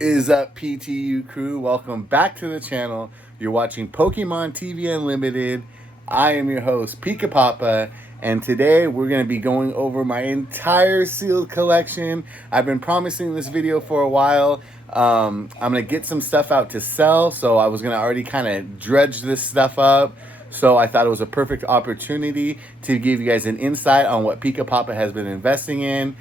Is up, PTU crew? Welcome back to the channel. You're watching Pokemon TV Unlimited. I am your host, Pika Papa, and today we're going to be going over my entire sealed collection. I've been promising this video for a while. I'm going to get some stuff out to sell, so I was going to already kind of dredge this stuff up. So I thought it was a perfect opportunity to give you guys an insight on what Pika Papa has been investing in.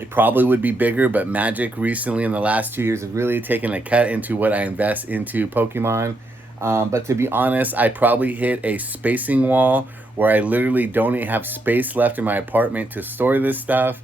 It probably would be bigger, but Magic recently in the last 2 years has really taken a cut into what I invest into Pokemon. But to be honest, I probably hit a spacing wall where I literally don't even have space left in my apartment to store this stuff,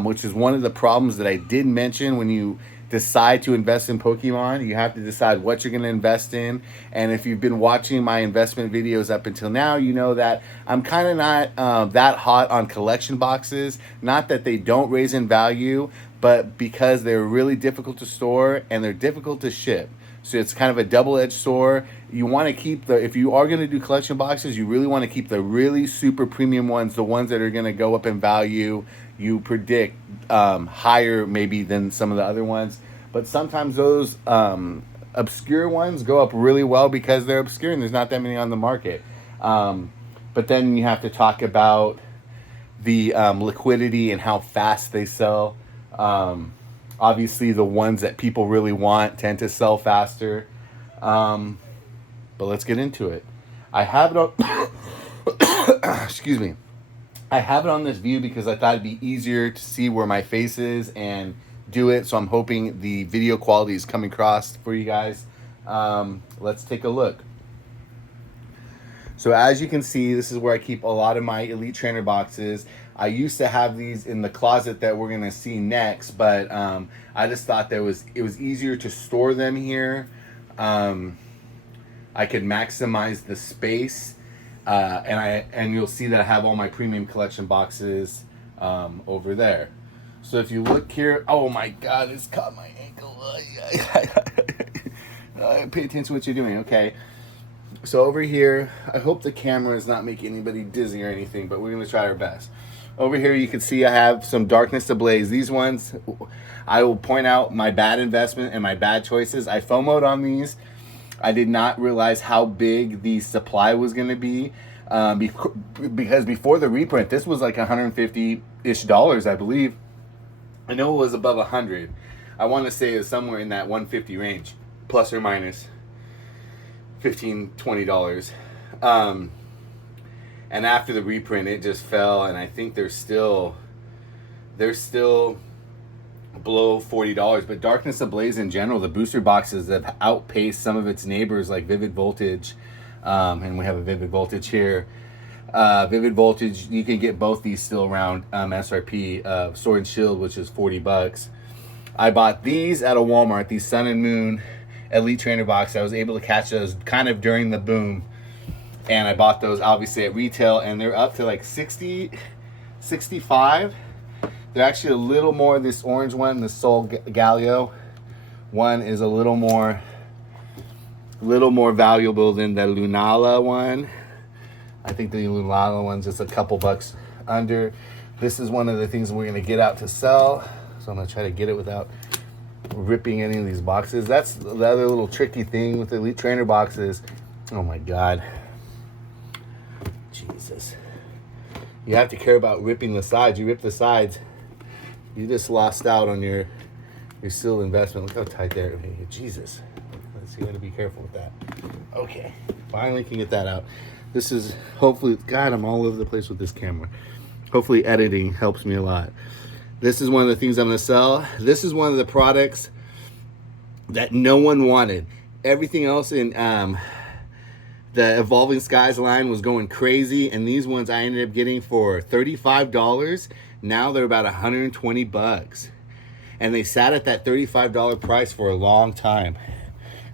which is one of the problems that I did mention when you decide to invest in Pokemon. You have to decide what you're going to invest in. And if you've been watching my investment videos up until now, you know that I'm kind of not that hot on collection boxes. Not that they don't raise in value, but because they're really difficult to store and they're difficult to ship. So it's kind of a double-edged sword. You want to keep if you are going to do collection boxes, you really want to keep the really super premium ones, the ones that are going to go up in value. You predict higher maybe than some of the other ones. But sometimes those obscure ones go up really well because they're obscure and there's not that many on the market. But then you have to talk about the liquidity and how fast they sell. Obviously, the ones that people really want tend to sell faster. But let's get into it. I have it on... Excuse me. I have it on this view because I thought it'd be easier to see where my face is and do it. So I'm hoping the video quality is coming across for you guys. Let's take a look. So as you can see, this is where I keep a lot of my Elite Trainer boxes. I used to have these in the closet that we're gonna see next, but I just thought it was easier to store them here. I could maximize the space, and you'll see that I have all my premium collection boxes over there. So if you look here, oh my God, it's caught my ankle. Pay attention to what you're doing, okay? So over here, I hope the camera is not making anybody dizzy or anything, but we're going to try our best. Over here, you can see I have some Darkness Ablaze. These ones, I will point out my bad investment and my bad choices. I FOMO'd on these. I did not realize how big the supply was going to be. Because before the reprint, this was like $150-ish, I believe. I know it was above 100. I want to say it's somewhere in that 150 range, plus or minus $15-20. And after the reprint, it just fell, and I think they're still below $40. But Darkness Ablaze in general, the booster boxes have outpaced some of its neighbors like Vivid Voltage, and we have a Vivid Voltage here. Vivid Voltage, you can get both these still around SRP. Sword and Shield, which is $40. I bought these at a Walmart, these Sun and Moon Elite Trainer box. I was able to catch those kind of during the boom, and I bought those obviously at retail, and they're up to like 60, 65. They're actually a little more, this orange one, the Soul Galio one is a little more valuable than the Lunala one. I think the Lunala one's just a couple bucks under. This is one of the things we're going to get out to sell, so I'm going to try to get it without ripping any of these boxes. That's the other little tricky thing with the Elite Trainer boxes. Oh my God. Jesus. You have to care about ripping the sides. You rip the sides, you just lost out on your sealed investment. Look how tight they are. Jesus. Let's see, you got to be careful with that. Okay. Finally can get that out. This is hopefully, God, I'm all over the place with this camera. Hopefully editing helps me a lot. This is one of the things I'm going to sell. This is one of the products that no one wanted. Everything else in the Evolving Skies line was going crazy, and these ones I ended up getting for $35. Now they're about $120, and they sat at that $35 price for a long time.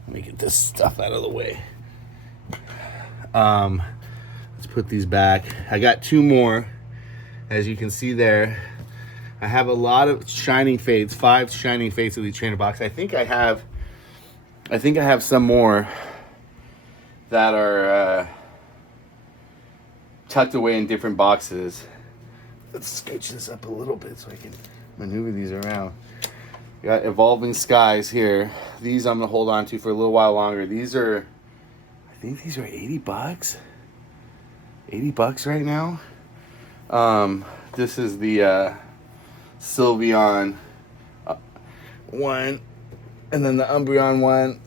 Let me get this stuff out of the way. Let's put these back. I got two more, as you can see there. I have a lot of Shining Fates, 5 Shining Fates of the Trainer box. I think I have some more that are tucked away in different boxes. Let's scooch this up a little bit so I can maneuver these around. Got Evolving Skies here. These I'm gonna hold on to for a little while longer. I think these are $80. $80 right now. This is the Sylveon one, and then the Umbreon one.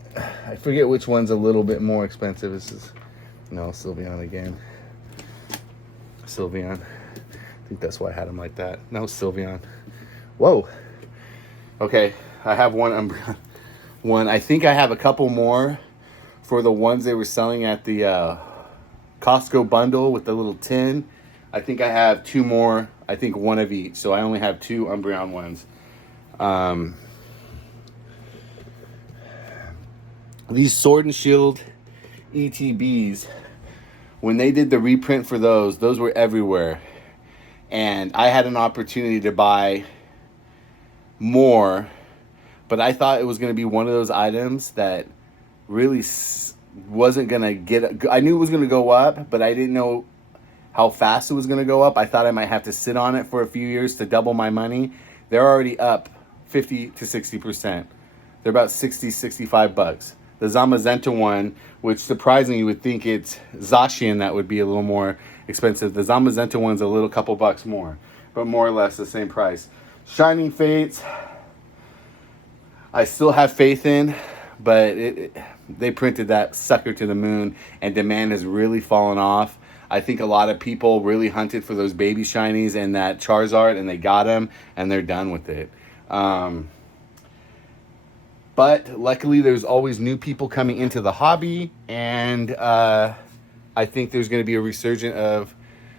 I forget which one's a little bit more expensive. This is Sylveon again. Sylveon. I think that's why I had them like that. No, Sylveon. Whoa. Okay, I have one Umbreon. One. I think I have a couple more for the ones they were selling at the Costco bundle with the little tin. I think I have two more. I think one of each. So I only have two Umbreon ones. These Sword and Shield ETBs, when they did the reprint for those were everywhere. And I had an opportunity to buy more, but I thought it was going to be one of those items that really wasn't going to get... I knew it was going to go up, but I didn't know how fast it was going to go up. I thought I might have to sit on it for a few years to double my money. They're already up 50 to 60%. They're about $60-65. The Zamazenta one, which surprisingly you would think it's Zacian that would be a little more expensive. The Zamazenta one's a little couple bucks more, but more or less the same price. Shining Fates, I still have faith in, but they printed that sucker to the moon, and demand has really fallen off. I think a lot of people really hunted for those baby shinies and that Charizard, and they got them, and they're done with it. But luckily, there's always new people coming into the hobby, and I think there's going to be a resurgence of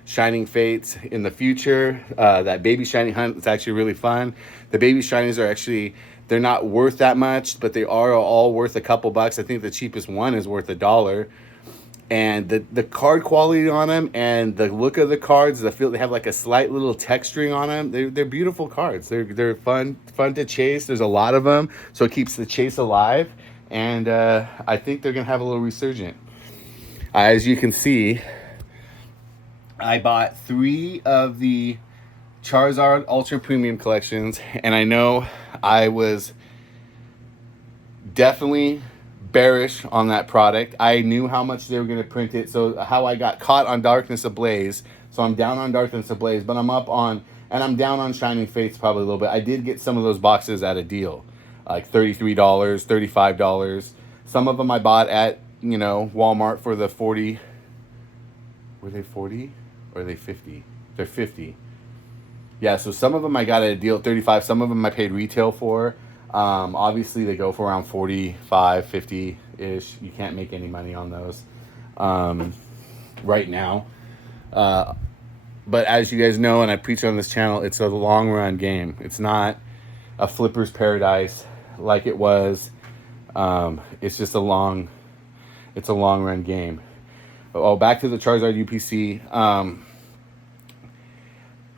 Shining Fates in the future. That baby shiny hunt is actually really fun. The baby shinies are actually, they're not worth that much, but they are all worth a couple bucks. I think the cheapest one is worth $1. And the card quality on them and the look of the cards, the feel, they have like a slight little texturing on them. They're beautiful cards. They're fun to chase. There's a lot of them, so it keeps the chase alive. And I think they're gonna have a little resurgence. As you can see, I bought 3 of the Charizard Ultra Premium collections, and I know I was definitely bearish on that product. I knew how much they were going to print it, so how I got caught on Darkness Ablaze. So I'm down on Darkness Ablaze, but I'm up on, and I'm down on Shining Fates probably a little bit. I did get some of those boxes at a deal, like $33, $35. Some of them I bought at, Walmart for the 40. Were they 40 or are they 50? They're 50. Yeah, so some of them I got at a deal at 35. Some of them I paid retail for. Obviously they go for around 45, 50-ish. You can't make any money on those right now. But as you guys know, and I preach on this channel, it's a long run game. It's not a flipper's paradise like it was. It's just a long run game. Oh, back to the Charizard UPC.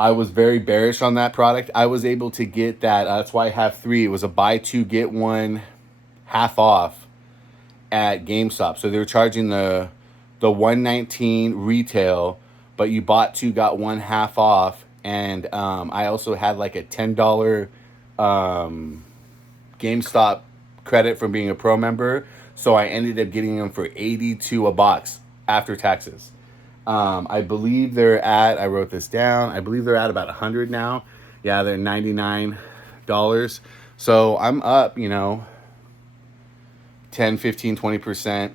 I was very bearish on that product. I was able to get that. That's why I have 3. It was a buy 2, get 1 half off at GameStop. So they were charging the $119 retail, but you bought 2, got 1 half off. And I also had like a $10 GameStop credit from being a pro member. So I ended up getting them for $82 a box after taxes. I believe they're at, I wrote this down, I believe they're at about 100 now. Yeah, they're $99. So I'm up, 10, 15, 20%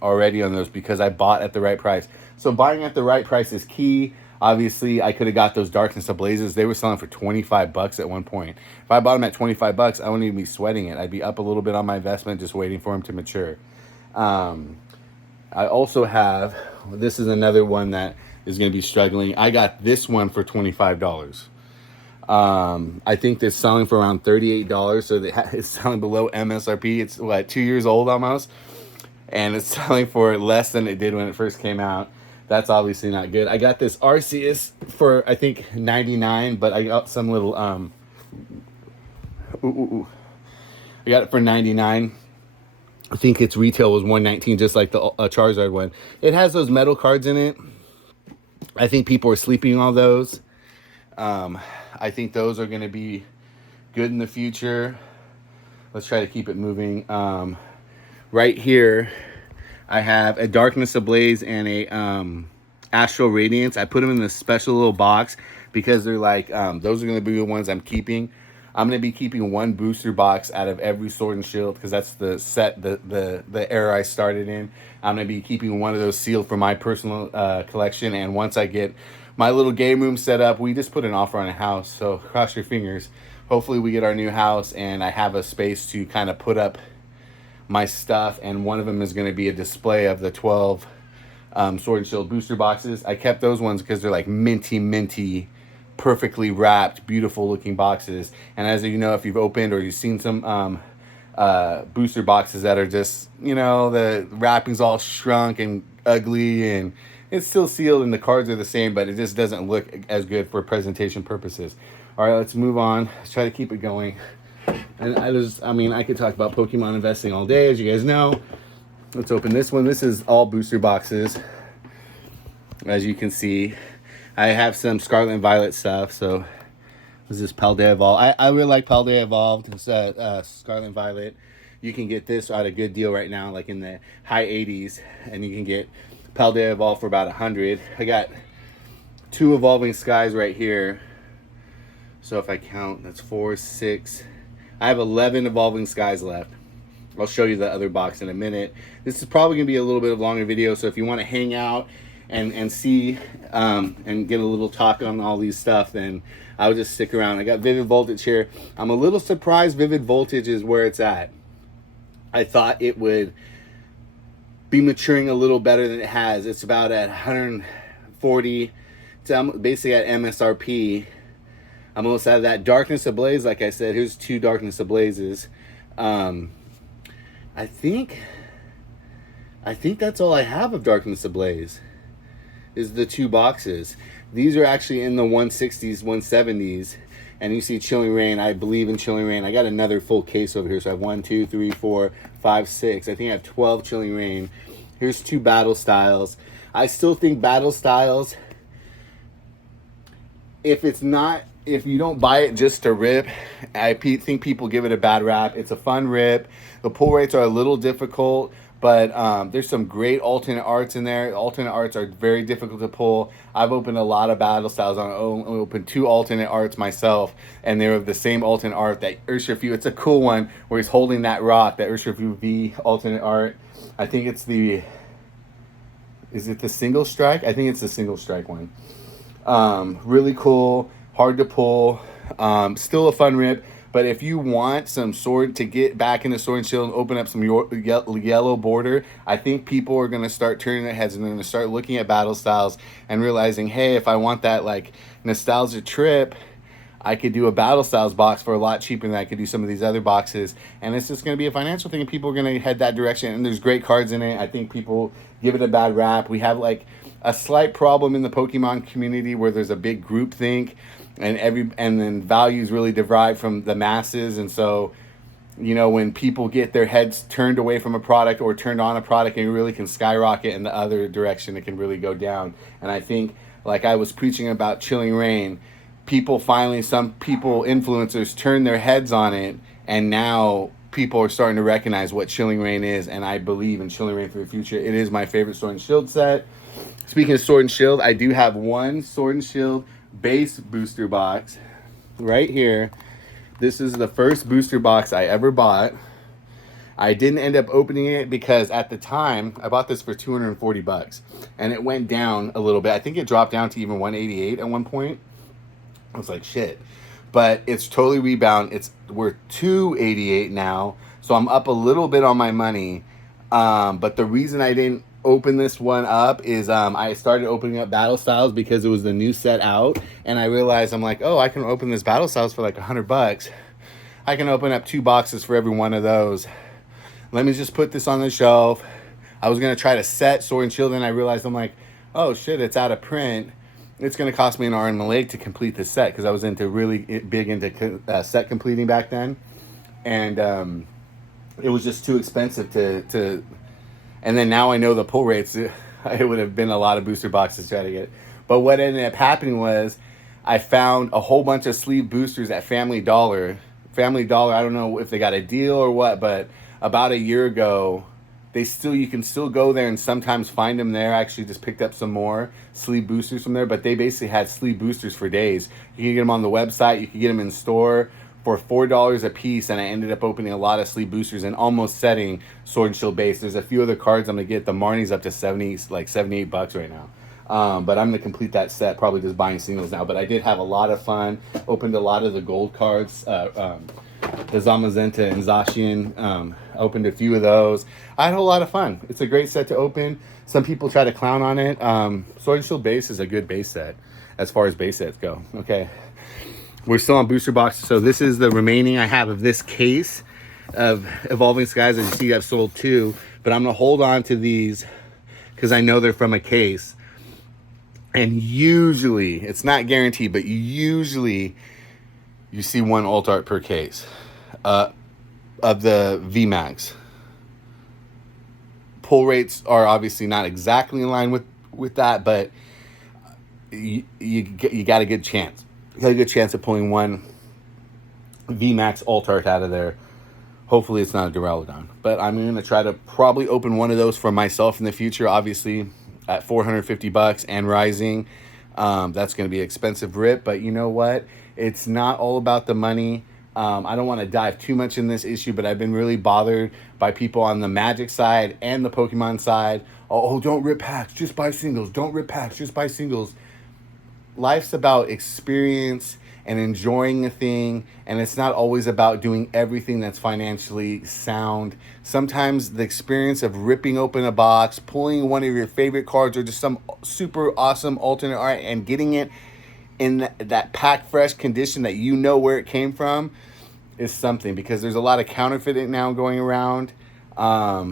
already on those because I bought at the right price. So buying at the right price is key. Obviously, I could have got those Darkness Ablazes. They were selling for $25 at one point. If I bought them at $25, I wouldn't even be sweating it. I'd be up a little bit on my investment, just waiting for them to mature. I also have, this is another one that is going to be struggling. I got this one for $25. I think they're selling for around $38, so it's selling below MSRP. It's 2 years old almost, and it's selling for less than it did when it first came out. That's obviously not good. I got this Arceus for, I think, $99, but I got some little, I got it for $99. I think its retail was $119, just like the Charizard one. It has those metal cards in it. I think people are sleeping on those. I think those are going to be good in the future. Let's try to keep it moving. Right here, I have a Darkness Ablaze and a Astral Radiance. I put them in this special little box because they're like, those are going to be the ones I'm keeping. I'm going to be keeping one booster box out of every Sword and Shield because that's the set, the era I started in. I'm going to be keeping one of those sealed for my personal collection. And once I get my little game room set up, we just put an offer on a house. So cross your fingers. Hopefully we get our new house and I have a space to kind of put up my stuff. And one of them is going to be a display of the 12 Sword and Shield booster boxes. I kept those ones because they're like minty, perfectly wrapped, beautiful looking boxes. And as you know, if you've opened or you've seen some booster boxes that are just, you know, the wrapping's all shrunk and ugly and it's still sealed and the cards are the same, but it just doesn't look as good for presentation purposes. All right, let's move on. Let's try to keep it going. And I could talk about Pokemon investing all day, as you guys know. Let's open this one. This is all booster boxes. As you can see, I have some Scarlet and Violet stuff. So this is Paldea Evolved. I really like Paldea Evolved. It's Scarlet and Violet. You can get this at a good deal right now, like in the high 80s. And you can get Paldea Evolved for about 100. I got 2 Evolving Skies right here. So if I count, that's 4, 6. I have 11 Evolving Skies left. I'll show you the other box in a minute. This is probably going to be a little bit of a longer video, so if you want to hang out and see and get a little talk on all these stuff, then I would just stick around. I got Vivid Voltage here. I'm a little surprised Vivid Voltage is where it's at. I thought it would be maturing a little better than it has. It's about at 140. It's basically at MSRP. I'm almost out of that. Darkness Ablaze, like I said, here's 2 Darkness Ablazes. I think that's all I have of Darkness Ablaze is the 2 boxes. These are actually in the 160s, 170s. And you see Chilling Reign. I believe in Chilling Reign. I got another full case over here. So I have 1, 2, 3, 4, 5, 6. I think I have 12 Chilling Reign. Here's 2 Battle Styles. I still think Battle Styles, if you don't buy it just to rip, I think people give it a bad rap. It's a fun rip. The pull rates are a little difficult, but there's some great alternate arts in there. Alternate arts are very difficult to pull. I've opened a lot of Battle Styles. I opened 2 alternate arts myself, and they're of the same alternate art that Urshifu. It's a cool one where he's holding that rock, that Urshifu V alternate art. I think it's is it the Single Strike? I think it's the Single Strike one. Really cool. Hard to pull, still a fun rip, but if you want some sword to get back into Sword and Shield and open up some yellow border, I think people are going to start turning their heads and they're going to start looking at Battle Styles and realizing, hey, if I want that like nostalgia trip, I could do a Battle Styles box for a lot cheaper than I could do some of these other boxes, and it's just going to be a financial thing and people are going to head that direction, and there's great cards in it. I think people give it a bad rap. We have like a slight problem in the Pokemon community where there's a big group think, and then values really derived from the masses. And so, you know, when people get their heads turned away from a product or turned on a product, it really can skyrocket in the other direction. It can really go down. And I think, like I was preaching about Chilling Reign, some people, influencers, turn their heads on it, and now people are starting to recognize what Chilling Reign is, and I believe in Chilling Reign for the future. It is my favorite Sword and Shield set. Speaking of Sword and Shield, I do have one Sword and Shield base booster box right here. This is the first booster box I ever bought. I didn't end up opening it because at the time I bought this for $240 and it went down a little bit. I think it dropped down to even $188 at one point. I was like, shit. But it's totally rebound. It's worth $288 now, so I'm up a little bit on my money. But the reason I didn't open this one up is I started opening up Battle Styles because it was the new set out, and I realized, I'm like, oh, I can open this Battle Styles for like $100. I can open up 2 boxes for every one of those. Let me just put this on the shelf. I was gonna try to set Sword and Shield, and I realized, I'm like, oh shit, it's out of print. It's gonna cost me an arm and a leg to complete this set, because I was really big into set completing back then, and it was just too expensive to. And then now I know the pull rates. It would have been a lot of booster boxes to try to get. But what ended up happening was I found a whole bunch of sleeve boosters at Family Dollar Family Dollar, I don't know if they got a deal or what, but about a year ago, you can still go there and sometimes find them there. I actually just picked up some more sleeve boosters from there, but they basically had sleeve boosters for days. You can get them on the website, you can get them in store for $4 a piece, and I ended up opening a lot of sleeve boosters and almost setting Sword and Shield base. There's a few other cards I'm gonna get. The Marnie's up to $78 right now. But I'm gonna complete that set, probably just buying singles now. But I did have a lot of fun. Opened a lot of the gold cards. The Zamazenta and Zacian. Opened a few of those. I had a lot of fun. It's a great set to open. Some people try to clown on it. Sword and Shield base is a good base set as far as base sets go. Okay, we're still on booster boxes. So this is the remaining I have of this case of Evolving Skies. As you see, I've sold 2, but I'm gonna hold on to these because I know they're from a case. And usually, it's not guaranteed, but usually you see 1 alt art per case of the VMAX. Pull rates are obviously not exactly in line with that, but you got a good chance. You got a good chance of pulling 1 VMAX alt art out of there. Hopefully it's not a Duraludon. But I'm going to try to probably open 1 of those for myself in the future, obviously at $450 and rising. That's going to be an expensive rip, but you know what? It's not all about the money. I don't want to dive too much in this issue, but I've been really bothered by people on the Magic side and the Pokemon side. Oh, don't rip packs, just buy singles. Don't rip packs, just buy singles. Life's about experience and enjoying a thing, and it's not always about doing everything that's financially sound. Sometimes the experience of ripping open a box, pulling one of your favorite cards or just some super awesome alternate art and getting it in that pack fresh condition that you know where it came from is something, because there's a lot of counterfeiting now going around. I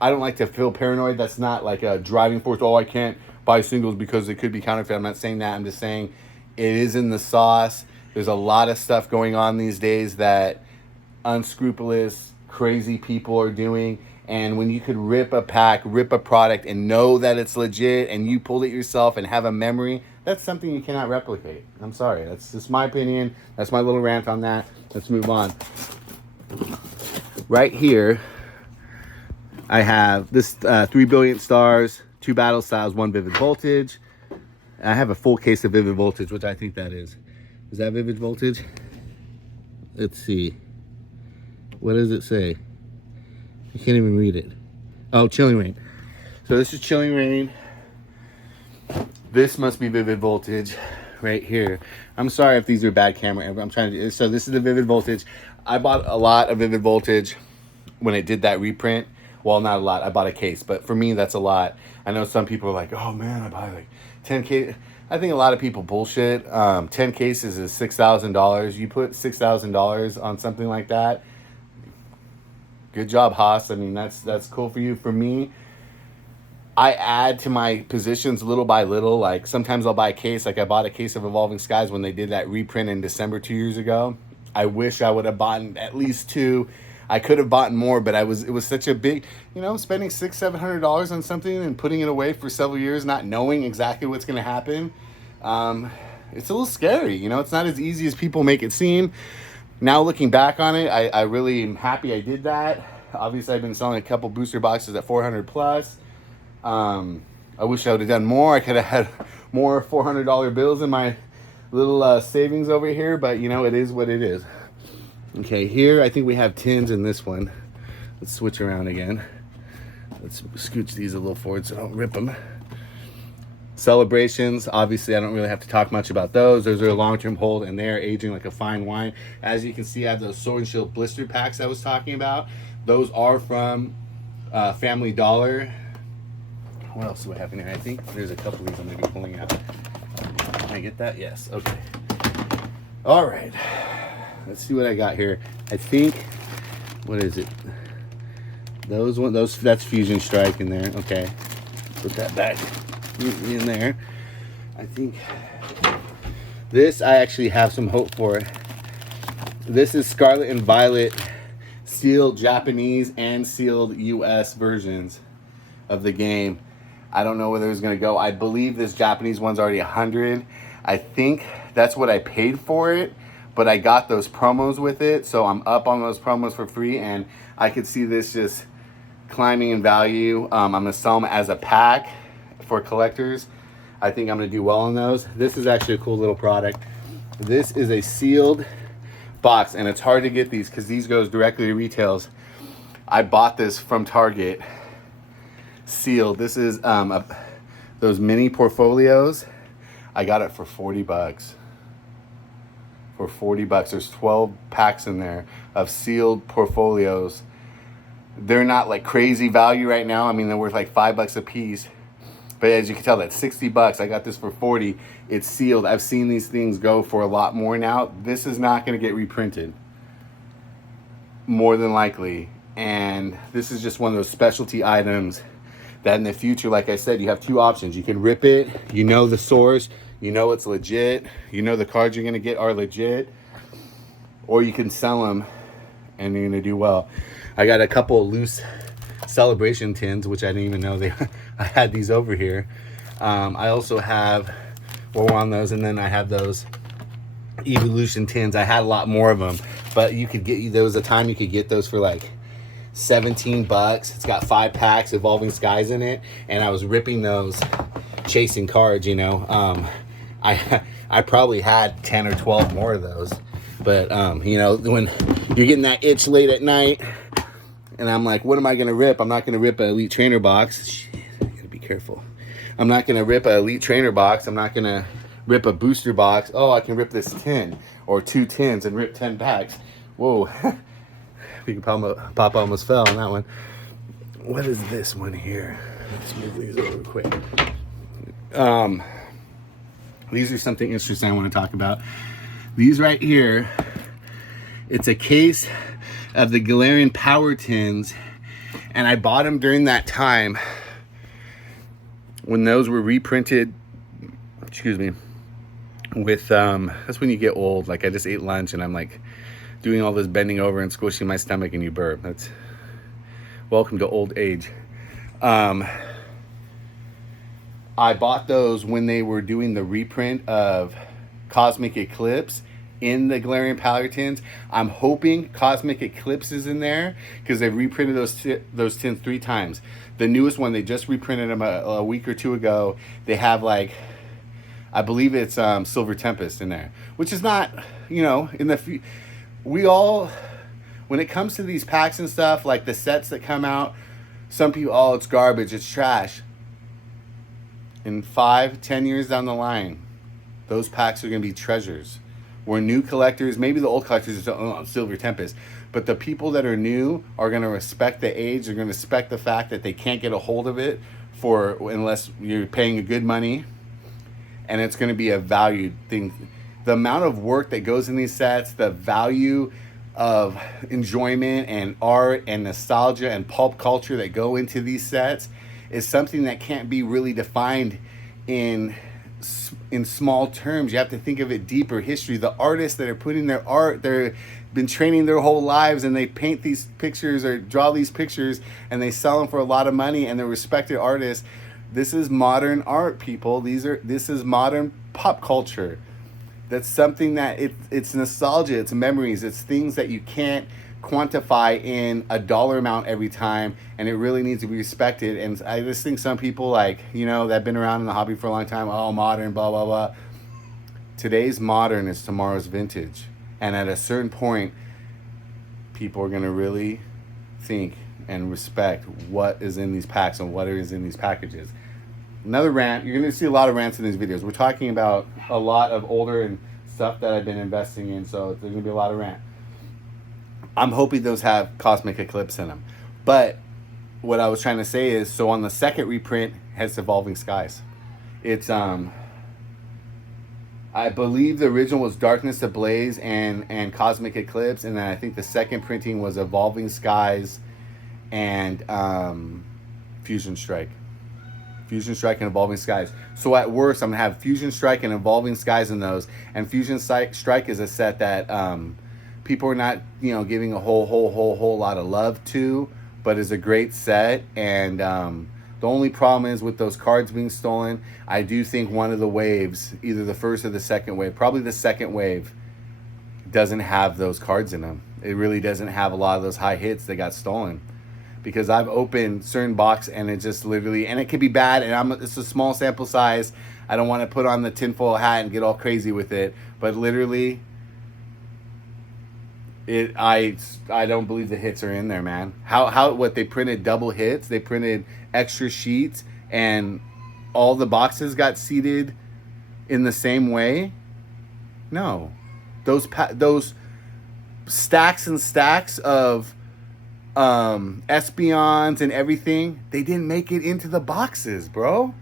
don't like to feel paranoid. That's not like a driving force. Oh, I can't buy singles because it could be counterfeit. I'm not saying that. I'm just saying it is in the sauce. There's a lot of stuff going on these days that unscrupulous, crazy people are doing. And when you could rip a pack, rip a product, and know that it's legit, and you pulled it yourself and have a memory, that's something you cannot replicate. I'm sorry. That's just my opinion. That's my little rant on that. Let's move on. Right here, I have this 3 Billion Stars, 2 Battle Styles, 1 Vivid Voltage. I have a full case of Vivid Voltage, which I think that is. Is that Vivid Voltage? Let's see. What does it say? I can't even read it. Oh, Chilling Reign. So this is Chilling Reign. This must be Vivid Voltage right here. I'm sorry if these are bad camera. I'm trying to. So this is the Vivid Voltage. I bought a lot of Vivid Voltage when it did that reprint. Well, not a lot. I bought a case, but for me, that's a lot. I know some people are like, "Oh man, I buy like 10 cases." I think a lot of people bullshit. 10 cases is $6,000. You put $6,000 on something like that. Good job, Haas. I mean, that's cool for you. For me, I add to my positions little by little. Like sometimes I'll buy a case. Like I bought a case of Evolving Skies when they did that reprint in December 2 years ago. I wish I would have bought at least 2. I could have bought more, but it was such a big, spending $600-700 on something and putting it away for several years, not knowing exactly what's going to happen. It's a little scary. It's not as easy as people make it seem. Now looking back on it, I really am happy I did that. Obviously, I've been selling a couple booster boxes at 400 plus. I wish I would have done more. I could have had more $400 bills in my little savings over here, but it is what it is. Okay, here I think we have tins in this one. Let's switch around again. Let's scooch these a little forward so I don't rip them. Celebrations, obviously I don't really have to talk much about those. Those are a long-term hold and they're aging like a fine wine. As you can see, I have those Sword and Shield blister packs I was talking about. Those are from Family Dollar. What else do I have in here? I think there's a couple of these I'm going to be pulling out. Can I get that? Yes. Okay. All right. Let's see what I got here. I think, what is it? That's Fusion Strike in there. Okay. Put that back in there. I think this I actually have some hope for. This is Scarlet and Violet sealed Japanese and sealed US versions of the game. I don't know where it's going to go. I believe this Japanese one's already 100. I think that's what I paid for it, but I got those promos with it, so I'm up on those promos for free, and I could see this just climbing in value. I'm gonna sell them as a pack for collectors. I think I'm gonna do well on those. This is actually a cool little product. This is a sealed box, and it's hard to get these because these goes directly to retails. I bought this from Target, sealed. This is those mini portfolios. I got it for 40 bucks. For 40 bucks, there's 12 packs in there of sealed portfolios. They're not like crazy value right now. I mean, they're worth like $5 a piece. But as you can tell, that's 60 bucks. I got this for 40. It's sealed. I've seen these things go for a lot more now. This is not going to get reprinted, more than likely. And this is just one of those specialty items that in the future, like I said, you have two options. You can rip it. You know the source. You know it's legit. You know the cards you're going to get are legit. Or you can sell them and you're going to do well. I got a couple of loose Celebration tins, which I didn't even know I had these over here. I also have, well, we're on those, and then I have those Evolution tins. I had a lot more of them, but you could get, there was a time you could get those for like 17 bucks. It's got 5 packs, Evolving Skies in it, and I was ripping those, chasing cards, you know. I probably had 10 or 12 more of those, but you know, when you're getting that itch late at night, and I'm like, what am I going to rip? I'm not going to rip an Elite Trainer box. Shit, I got to be careful. I'm not going to rip an Elite Trainer box. I'm not going to rip a booster box. Oh, I can rip this 10 or 2 tins and rip 10 packs. Whoa. Papa almost fell on that one. What is this one here? Let's move these over quick. These are something interesting I want to talk about. These right here, it's a case of the Galarian Power Tins, and I bought them during that time when those were reprinted, excuse me, with, that's when you get old. Like, I just ate lunch, and I'm like doing all this bending over and squishing my stomach, and you burp. That's welcome to old age. I bought those when they were doing the reprint of Cosmic Eclipse in the Galarian Power Tins. I'm hoping Cosmic Eclipse is in there because they've reprinted those tins 3 times. The newest one, they just reprinted them a week or 2 ago. They have, like, I believe it's Silver Tempest in there, which is not, you know, in the we all, when it comes to these packs and stuff, like the sets that come out, some people, oh, it's garbage, it's trash. In 5-10 years down the line, those packs are going to be treasures. Where new collectors, maybe the old collectors don't own Silver Tempest, but the people that are new are going to respect the age. They're going to respect the fact that they can't get a hold of it unless you're paying a good money, and it's going to be a valued thing. The amount of work that goes in these sets, the value of enjoyment and art and nostalgia and pulp culture that go into these sets is something that can't be really defined in small terms. You have to think of it deeper. History, the artists that are putting their art, they've been training their whole lives, and they paint these pictures or draw these pictures, and they sell them for a lot of money, and they're respected artists. This is modern art, people. This is modern pop culture. That's something that it's nostalgia, it's memories, it's things that you can't quantify in a dollar amount every time, and it really needs to be respected. And I just think some people, like, you know, that have been around in the hobby for a long time, oh, modern, blah, blah, blah. Today's modern is tomorrow's vintage. And at a certain point, people are going to really think and respect what is in these packs and what is in these packages. Another rant. You're going to see a lot of rants in these videos. We're talking about a lot of older and stuff that I've been investing in, so there's going to be a lot of rant. I'm hoping those have Cosmic Eclipse in them. But what I was trying to say is, so on the second reprint, has Evolving Skies. It's, I believe the original was Darkness Ablaze and Cosmic Eclipse, and then I think the second printing was Evolving Skies and Fusion Strike. Fusion Strike and Evolving Skies. So at worst, I'm going to have Fusion Strike and Evolving Skies in those. And Fusion Strike is a set that people are not, you know, giving a whole lot of love to, but is a great set. And the only problem is with those cards being stolen, I do think one of the waves, either the first or the second wave, probably the second wave, doesn't have those cards in them. It really doesn't have a lot of those high hits that got stolen. Because I've opened certain box and it just literally, and it could be bad, and it's a small sample size. I don't want to put on the tinfoil hat and get all crazy with it, but literally, I don't believe the hits are in there, man. What they printed double hits, they printed extra sheets, and all the boxes got seated in the same way. No, those stacks and stacks of Espeons and everything, they didn't make it into the boxes, bro.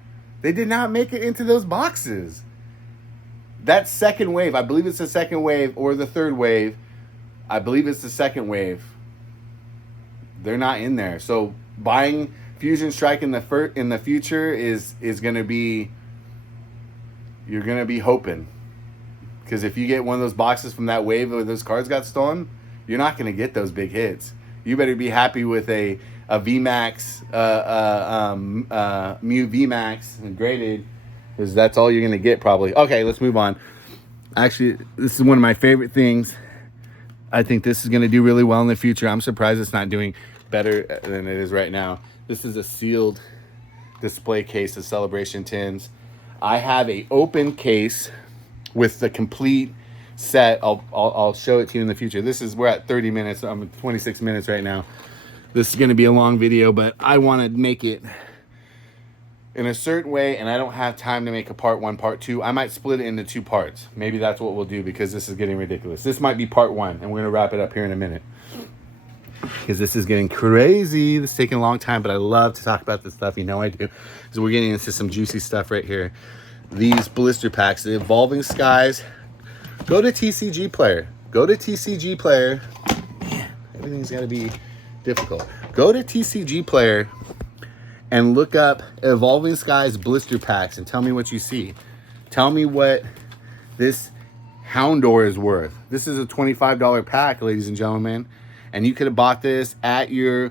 They did not make it into those boxes. That second wave, I believe it's the second wave or the third wave. I believe it's the second wave. They're not in there. So buying Fusion Strike in the future is going to be, you're going to be hoping. Because if you get one of those boxes from that wave where those cards got stolen, you're not going to get those big hits. You better be happy with a VMAX, Mew VMAX graded, because that's all you're going to get probably. Okay, let's move on. Actually, this is one of my favorite things. I think this is going to do really well in the future. I'm surprised it's not doing better than it is right now. This is a sealed display case of Celebration tins. I have a open case with the complete set. I'll show it to you in the future. We're at 30 minutes. I'm at 26 minutes right now. This is going to be a long video, but I want to make it in a certain way, and I don't have time to make a part 1, part 2. I might split it into 2 parts. Maybe that's what we'll do, because this is getting ridiculous. This might be part 1, and we're going to wrap it up here in a minute, because this is getting crazy. This is taking a long time, but I love to talk about this stuff. You know I do. So we're getting into some juicy stuff right here. These blister packs, the Evolving Skies. Go to TCG Player. Go to TCG Player. Man, everything's got to be difficult. Go to TCG Player and look up Evolving Skies blister packs and tell me what you see. Tell me what this Houndour is worth. This is a $25 pack, ladies and gentlemen. And you could have bought this at your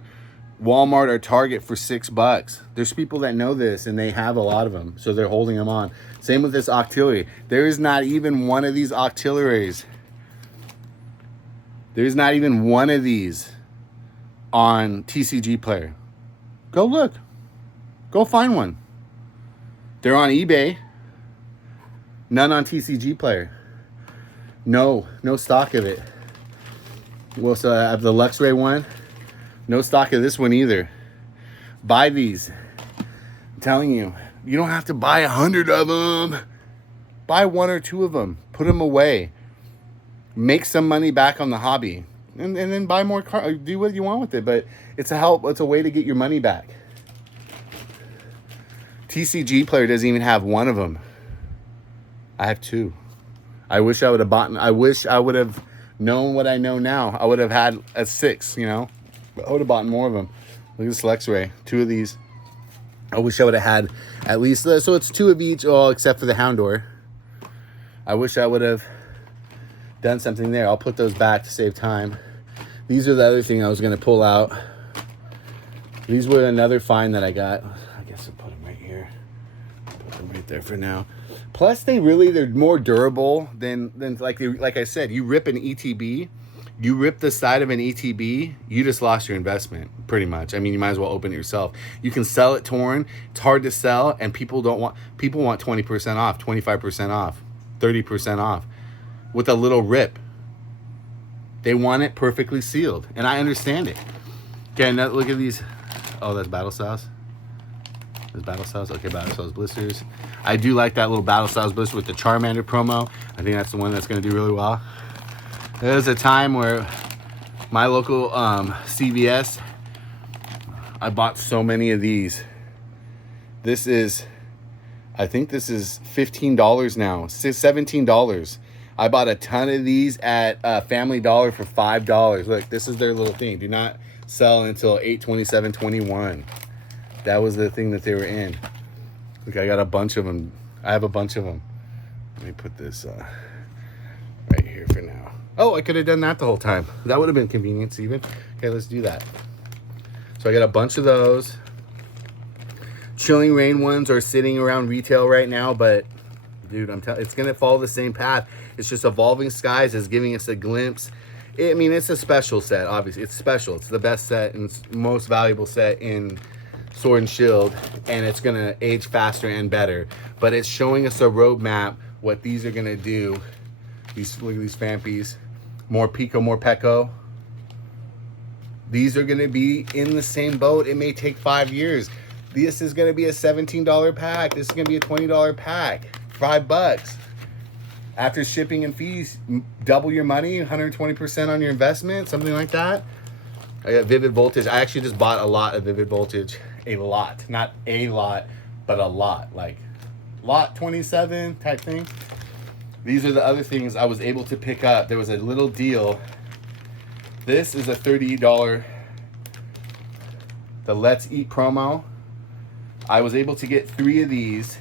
Walmart or Target for $6. There's people that know this, and they have a lot of them, so they're holding them on. Same with this Octillery. There is not even one of these Octilleries. There's not even one of these on TCG Player. Go look. Go find one. They're on eBay. None on TCG Player. No stock of it. Well, so I have the Luxray one. No stock of this one either. Buy these. I'm telling you, you don't have to buy 100 of them. Buy 1 or 2 of them. Put them away. Make some money back on the hobby. And then buy more cards. Do what you want with it. But it's a way to get your money back. TCG Player doesn't even have 1 of them. I have 2. I wish I would have bought. I wish I would have known what I know now. I would have had a 6, you know. I would have bought more of them. Look at this Luxray. 2 of these. I wish I would have had at least, so it's 2 of each, all except for the Houndour. I wish I would have done something there. I'll put those back to save time. These are the other thing I was going to pull out. These were another find that I got. I guess I'll put them right here. Put them right there for now. Plus, they're more durable than like I said. You rip an ETB, you rip the side of an ETB, you just lost your investment pretty much. I mean, you might as well open it yourself. You can sell it torn. It's hard to sell, and people want 20% off, 25% off, 30% off with a little rip. They want it perfectly sealed, and I understand it. Okay, now look at these. Oh, that's Battle Styles. There's Battle Styles. Okay, Battle Styles blisters. I do like that little Battle Styles blister with the Charmander promo. I think that's the one that's going to do really well. There was a time where my local CVS, I bought so many of these. I think this is $15 now, $17. I bought a ton of these at Family Dollar for $5. Look, this is their little thing. Do not sell until 8/27/21. That was the thing that they were in. Look, I got a bunch of them. I have a bunch of them. Let me put this right here for now. Oh, I could have done that the whole time. That would have been convenient, even. Okay, let's do that. So I got a bunch of those. Chilling Reign ones are sitting around retail right now, but dude. It's gonna follow the same path. It's just Evolving Skies is giving us a glimpse. I mean, it's a special set. Obviously, it's special. It's the best set and most valuable set in Sword and Shield, and it's gonna age faster and better. But it's showing us a roadmap. What these are gonna do. Look at these Fampies. More Pico, more Peko. These are gonna be in the same boat. It may take 5 years. This is gonna be a $17 pack. This is gonna be a $20 pack. $5. After shipping and fees, double your money, 120% on your investment, something like that. I got Vivid Voltage. I actually just bought a lot of Vivid Voltage. A lot. Not a lot, but a lot. Like lot 27 type thing. These are the other things I was able to pick up. There was a little deal. This is a $30, the Let's Eat promo. I was able to get 3 of these.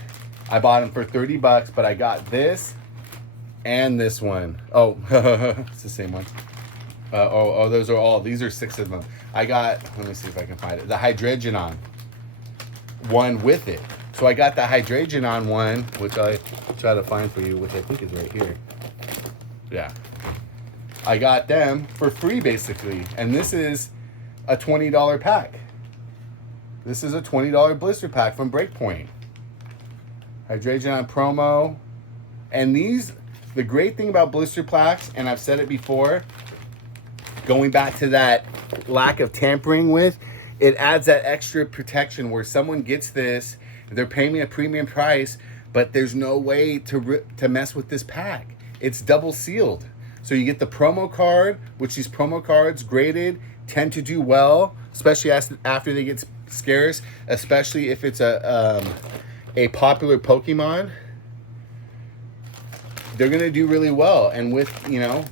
I bought them for $30, but I got this and this one. Oh, it's the same one. Those are all. These are 6 of them. I got, let me see if I can find it. The Hydreigenon one with it. So I got the Hydreigenon one, which I try to find for you, which I think is right here. Yeah. I got them for free, basically. And this is a $20 pack. This is a $20 blister pack from Breakpoint. Hydreigenon promo. And these, the great thing about blister packs, and I've said it before, going back to that lack of tampering with, it adds that extra protection where someone gets this, they're paying me a premium price, but there's no way to mess with this pack. It's double sealed. So you get the promo card, which these promo cards graded tend to do well, especially after they get scarce, especially if it's a popular Pokemon. They're gonna do really well, and with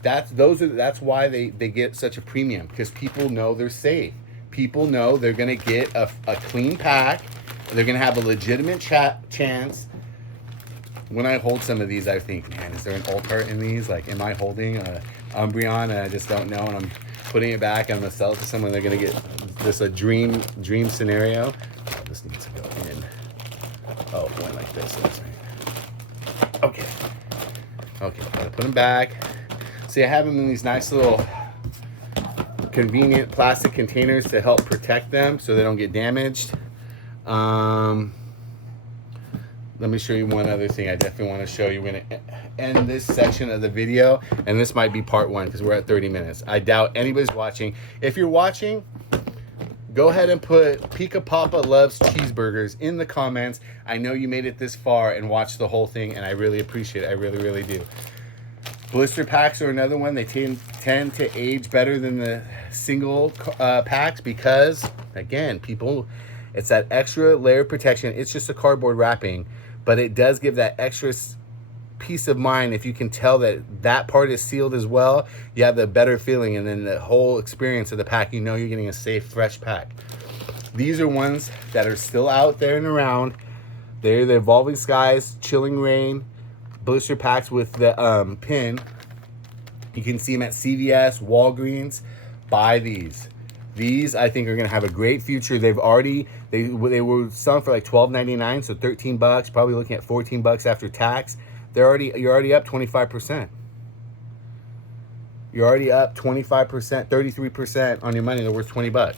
that's why they get such a premium, because people know they're safe. People know they're gonna get a clean pack. They're gonna have a legitimate chance. When I hold some of these, I think, man, is there an Altart in these? Like, am I holding a Umbreon and I just don't know, and I'm putting it back, I'm gonna sell it to someone, they're gonna get this a dream scenario. Oh, this needs to go in. Oh, going like this. Okay. Okay, gotta put them back. See, I have them in these nice little convenient plastic containers to help protect them so they don't get damaged. Let me show you one other thing I definitely want to show you. We're going to end this section of the video, and this might be part 1 because we're at 30 minutes. I doubt anybody's watching. If you're watching, go ahead and put Pika Papa Loves Cheeseburgers in the comments. I know you made it this far and watched the whole thing, and I really appreciate it. I really, really do. Blister packs are another one. They tend to age better than the single packs because, again, it's that extra layer of protection. It's just a cardboard wrapping, but it does give that extra peace of mind. If you can tell that part is sealed as well, you have the better feeling, and then the whole experience of the pack, you know you're getting a safe, fresh pack. These are ones that are still out there and around. They're the Evolving Skies, Chilling Reign blister packs with the pin. You can see them at CVS, Walgreens. Buy these. These, I think, are going to have a great future. They were selling for like $12.99, so $13, probably looking at $14 after tax. You're already up 25%. You're already up 25%, 33% on your money. They're worth $20.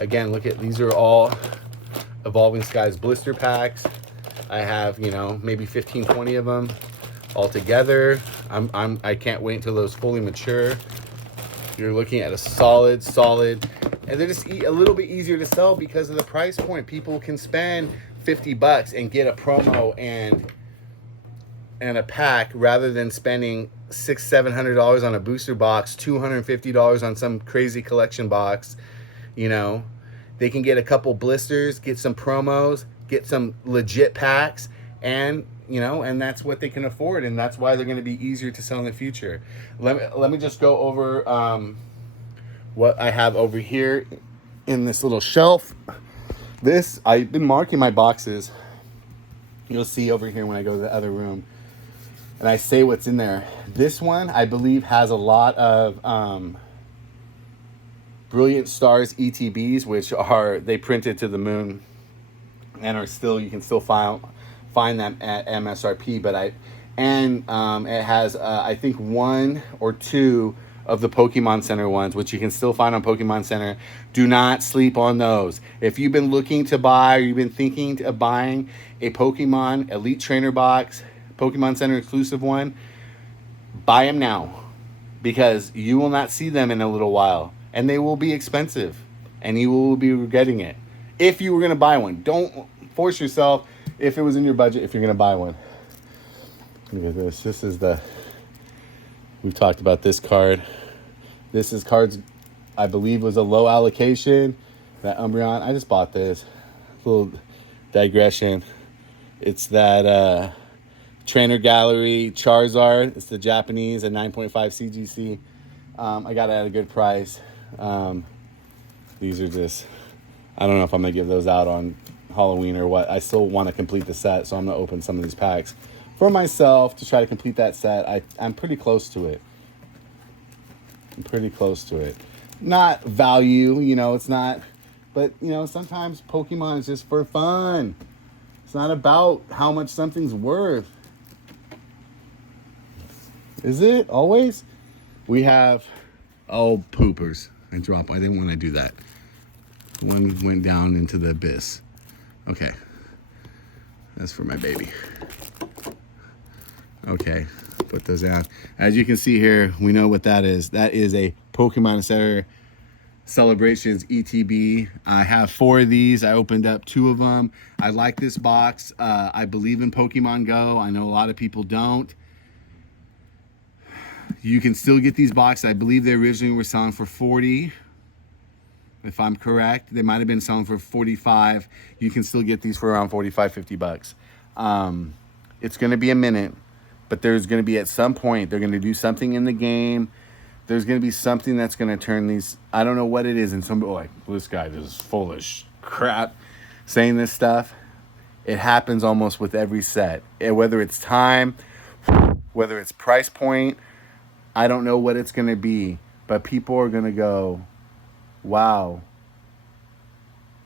Again, look at, these are all Evolving Skies blister packs. I have, maybe 15, 20 of them all together. I can't wait until those fully mature. You're looking at a solid, and they're just a little bit easier to sell because of the price point. People can spend $50 and get a promo and a pack rather than spending $600-700 on a booster box, $250 on some crazy collection box. They can get a couple blisters, get some promos, get some legit packs, and that's what they can afford, and that's why they're going to be easier to sell in the future. Let me just go over what I have over here in this little shelf. I've been marking my boxes. You'll see over here when I go to the other room, and I say what's in there. This one, I believe, has a lot of Brilliant Stars ETBs, which they printed to the moon and are still, you can still find them at MSRP, but it has I think one or two of the Pokemon Center ones, which you can still find on Pokemon Center. Do not sleep on those. If you've been looking to buy, or you've been thinking of buying a Pokemon Elite Trainer box, Pokemon Center exclusive one, buy them now, because you will not see them in a little while, and they will be expensive, and you will be regretting it if you were going to buy one. Don't force yourself if it was in your budget if you're going to buy one. Look at this. This is we've talked about this card. This is cards I believe was a low allocation. That Umbreon, I just bought this. Little digression. It's that Trainer Gallery Charizard. It's the Japanese at 9.5 CGC. I got it at a good price. These are just, I don't know if I'm going to give those out on Halloween or what. I still want to complete the set, so I'm going to open some of these packs for myself to try to complete that set. I'm pretty close to it. Not value, it's not, but, sometimes Pokemon is just for fun. It's not about how much something's worth. Is it always? We have, poopers. I didn't want to do that. One went down into the abyss. Okay. That's for my baby. Okay. Put those down. As you can see here, we know what that is. That is a Pokemon Center Celebrations ETB. I have 4 of these. I opened up 2 of them. I like this box. I believe in Pokemon Go. I know a lot of people don't. You can still get these boxes. I believe they originally were selling for $40. If I'm correct, they might have been selling for $45. You can still get these for around $45-$50. It's going to be a minute, but there's going to be, at some point, they're going to do something in the game. There's going to be something that's going to turn these, I don't know what it is, and somebody like, this guy is full of crap saying this stuff. It happens almost with every set. Whether it's time, whether it's price point, I don't know what it's going to be, but people are going to go, wow,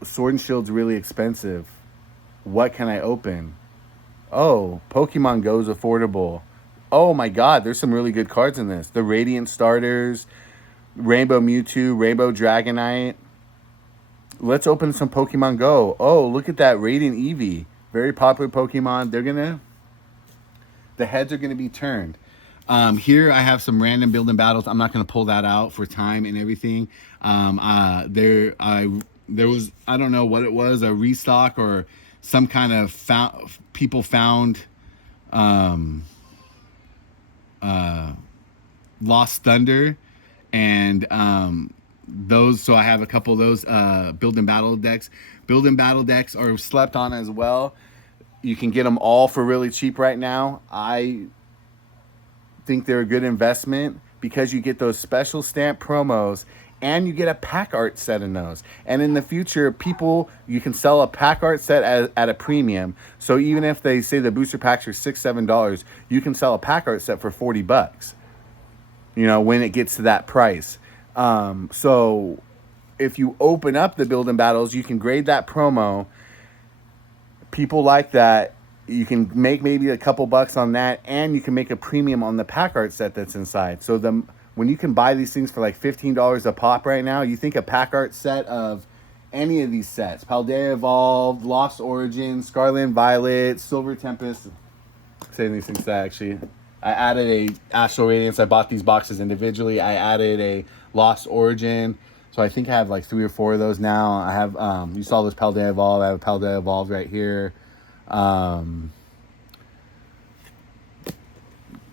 Sword and Shield's really expensive. What can I open? Oh, Pokemon Go's affordable. Oh my God, there's some really good cards in this. The Radiant starters, Rainbow Mewtwo, Rainbow Dragonite. Let's open some Pokemon Go. Oh, look at that Radiant Eevee. Very popular Pokemon. The heads are gonna be turned. Here I have some random building battles. I'm not gonna pull that out for time and everything. There was, I don't know what it was, a restock or some kind of people found Lost Thunder, and those, so I have a couple of those build and battle decks. Build and battle decks are slept on as well. You can get them all for really cheap right now. I think they're a good investment because you get those special stamp promos and you get a pack art set in those. And in the future, you can sell a pack art set at a premium. So even if they say the booster packs are $6-7, you can sell a pack art set for $40, when it gets to that price. So if you open up the build and battles, you can grade that promo. People like that. You can make maybe a couple bucks on that, and you can make a premium on the pack art set that's inside. So when you can buy these things for like $15 a pop right now, you think a pack art set of any of these sets, Paldea Evolved, Lost Origin, Scarlet and Violet, Silver Tempest, saying these things that actually, I added a Astral Radiance. I bought these boxes individually. I added a Lost Origin. So I think I have like 3 or 4 of those now. I have, you saw this Paldea Evolved. I have a Paldea Evolved right here.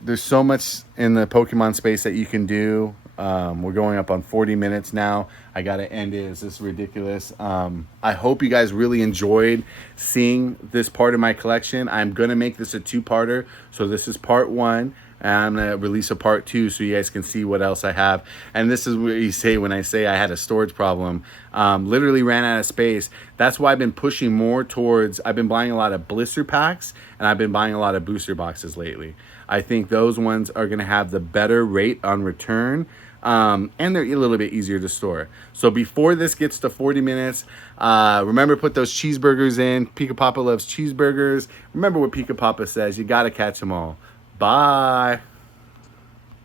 There's so much in the Pokemon space that you can do. We're going up on 40 minutes now. I gotta end it. It's just ridiculous. I hope you guys really enjoyed seeing this part of my collection. I'm gonna make this a 2-parter. So this is part 1. And I'm gonna release a part 2 so you guys can see what else I have. And this is what you say when I say I had a storage problem. Literally ran out of space. That's why I've been pushing more towards, I've been buying a lot of blister packs, and I've been buying a lot of booster boxes lately. I think those ones are gonna have the better rate on return. and they're a little bit easier to store. So before this gets to 40 minutes, remember, put those cheeseburgers in. Pika Papa loves cheeseburgers. Remember what Pika Papa says, you gotta catch them all. Bye.